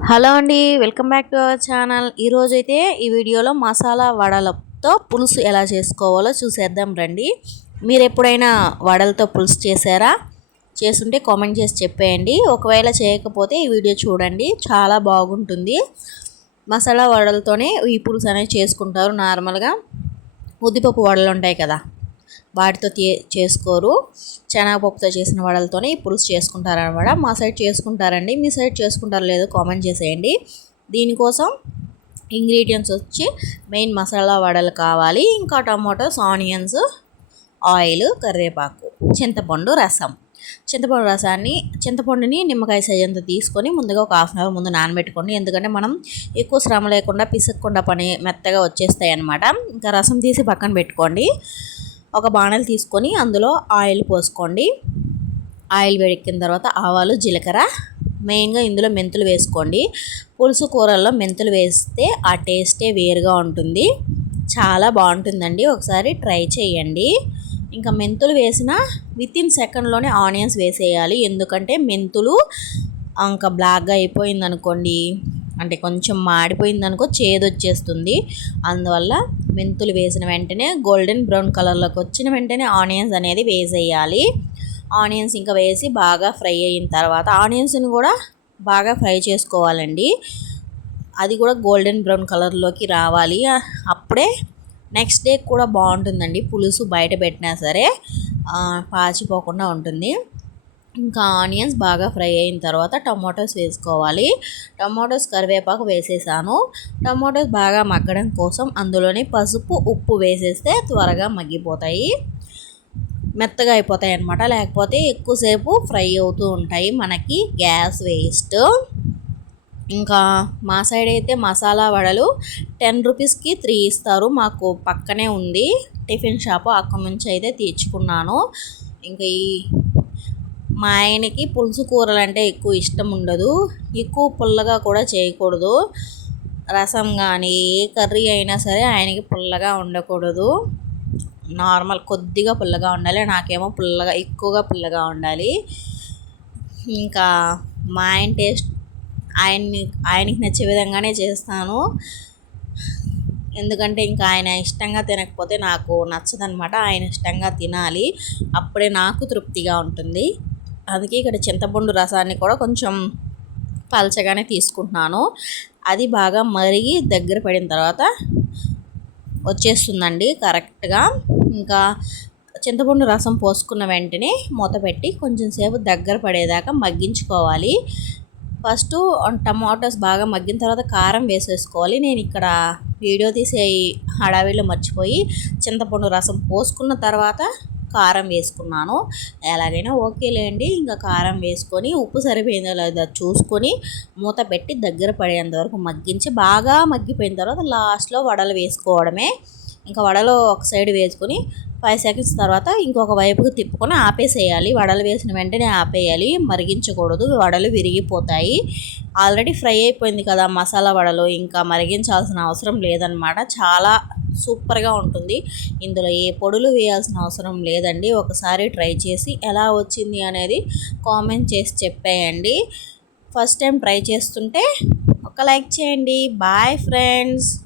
Hello అండి welcome back to our channel. ఈరోజు అయితే ఈ వీడియోలో మసాలా వడలతో పులుసు ఎలా చేసుకోవాలో చూసేద్దాం రండి. మీరు ఎప్పుడైనా వడలతో పులుసు చేశారా? చేస్తుంటే కామెంట్ చేసి చెప్పేయండి. ఒకవేళ చేయకపోతే ఈ వీడియో చూడండి చాలా బాగుంటుంది. మసాలా వడలతోనే ఈ పులుసు అనేది చేసుకుంటారు నార్మల్గా. ఉద్దిపప్పు వడలు ఉంటాయి కదా వాటితో చేసుకోరు. శనగపప్పుతో చేసిన వడలతోనే పులుసు చేసుకుంటారనమాట. మా సైడ్ చేసుకుంటారండి. మీ సైడ్ చేసుకుంటారో లేదో కామెంట్ చేసేయండి. దీనికోసం ఇంగ్రీడియంట్స్ వచ్చి మెయిన్ మసాలా వడలు కావాలి. ఇంకా టమాటోస్ ఆనియన్స్ ఆయిల్ కరివేపాకు చింతపండు రసం. చింతపండు రసాన్ని చింతపండుని నిమ్మకాయ సైజంత తీసుకొని ముందుగా ఒక హాఫ్ అన్ అవర్ ముందు నానబెట్టుకోండి. ఎందుకంటే మనం ఎక్కువ శ్రమ లేకుండా పిసక్కుండా పని మెత్తగా వచ్చేస్తాయి అన్నమాట ఇంకా రసం తీసి పక్కన పెట్టుకోండి. ఒక బాణలు తీసుకొని అందులో ఆయిల్ పోసుకోండి. ఆయిల్ వేడెక్కిన తర్వాత ఆవాలు జీలకర్ర మెయిన్గా ఇందులో మెంతులు వేసుకోండి. పులుసు కూరల్లో మెంతులు వేస్తే ఆ టేస్టే వేరుగా ఉంటుంది. చాలా బాగుంటుందండి. ఒకసారి ట్రై చేయండి. ఇంకా మెంతులు వేసిన విత్ ఇన్ సెకండ్లోనే ఆనియన్స్ వేసేయాలి. ఎందుకంటే మెంతులు ఇంకా బ్లాక్గా అయిపోయింది అనుకోండి అంటే కొంచెం మాడిపోయింది అనుకో చేదు వచ్చేస్తుంది అందువల్ల మెంతులు వేసిన వెంటనే గోల్డెన్ బ్రౌన్ కలర్లోకి వచ్చిన వెంటనే ఆనియన్స్ అనేది వేసేయాలి. ఆనియన్స్ ఇంకా వేసి బాగా ఫ్రై అయిన తర్వాత ఆనియన్స్ని కూడా బాగా ఫ్రై చేసుకోవాలండి. అది కూడా గోల్డెన్ బ్రౌన్ కలర్లోకి రావాలి. అప్పుడే నెక్స్ట్ డే కూడా బాగుంటుందండి. పులుసు బయట పెట్టినా సరే పాచిపోకుండా ఉంటుంది. ఇంకా ఆనియన్స్ బాగా ఫ్రై అయిన తర్వాత టమాటోస్ వేసుకోవాలి. టమాటోస్ కరివేపాకు వేసేసాను. టమాటోస్ బాగా మగ్గడం కోసం అందులోనే పసుపు ఉప్పు వేసేస్తే త్వరగా మగ్గిపోతాయి. మెత్తగా అయిపోతాయి అనమాట లేకపోతే ఎక్కువసేపు ఫ్రై అవుతూ ఉంటాయి మనకి గ్యాస్ వేస్ట్. ఇంకా మా సైడ్ అయితే మసాలా వడలు టెన్ రూపీస్కి త్రీ ఇస్తారు. మాకు పక్కనే ఉంది టిఫిన్ షాపు. అక్కడ నుంచి అయితే తీర్చుకున్నాను ఇంకా ఈ మా ఆయనకి పులుసు కూరలు అంటే ఎక్కువ ఇష్టం ఉండదు. ఎక్కువ పుల్లగా కూడా చేయకూడదు. రసం కానీ ఏ కర్రీ అయినా సరే ఆయనకి పుల్లగా ఉండకూడదు. నార్మల్ కొద్దిగా పుల్లగా ఉండాలి. నాకేమో పుల్లగా ఎక్కువగా పుల్లగా ఉండాలి. ఇంకా మా ఆయన టేస్ట్ ఆయన్ని ఆయనకి నచ్చే విధంగానే చేస్తాను. ఎందుకంటే ఇంకా ఆయన ఇష్టంగా తినకపోతే నాకు నచ్చదనమాట. ఆయన ఇష్టంగా తినాలి. అప్పుడే నాకు తృప్తిగా ఉంటుంది. అందుకే ఇక్కడ చింతపండు రసాన్ని కూడా కొంచెం పలచగానే తీసుకుంటున్నాను. అది బాగా మరిగి దగ్గర పడిన తర్వాత వచ్చేస్తుందండి కరెక్ట్గా. ఇంకా చింతపండు రసం పోసుకున్న వెంటనే మూత పెట్టి కొంచెం సేపు దగ్గర పడేదాకా మగ్గించుకోవాలి. ఫస్ట్ టమాటోస్ బాగా మగ్గిన తర్వాత కారం వేసేసుకోవాలి. నేను ఇక్కడ వీడియో తీసే హడావిలో మర్చిపోయి చింతపండు రసం పోసుకున్న తర్వాత కారం వేసుకున్నాను. ఎలాగైనా ఓకేలేండి ఇంకా కారం వేసుకొని ఉప్పు సరిపోయిందో లేదో చూసుకొని మూత పెట్టి దగ్గర పడేంత వరకు మగ్గించి బాగా మగ్గిపోయిన తర్వాత లాస్ట్లో వడలు వేసుకోవడమే. ఇంకా వడలు ఒక సైడ్ వేసుకొని ఫైవ్ సెకండ్స్ తర్వాత ఇంకొక వైపుకి తిప్పుకొని ఆపేసేయాలి. వడలు వేసిన వెంటనే ఆపేయాలి. మరిగించకూడదు. వడలు విరిగిపోతాయి. ఆల్రెడీ ఫ్రై అయిపోయింది కదా మసాలా వడలు. ఇంకా మరిగించాల్సిన అవసరం లేదనమాట చాలా సూపర్గా ఉంటుంది. ఇందులో ఏ పొడులు వేయాల్సిన అవసరం లేదండి. ఒకసారి ట్రై చేసి ఎలా వచ్చింది అనేది కామెంట్ చేసి చెప్పేయండి. ఫస్ట్ టైం ట్రై చేస్తుంటే ఒక లైక్ చేయండి. Bye friends.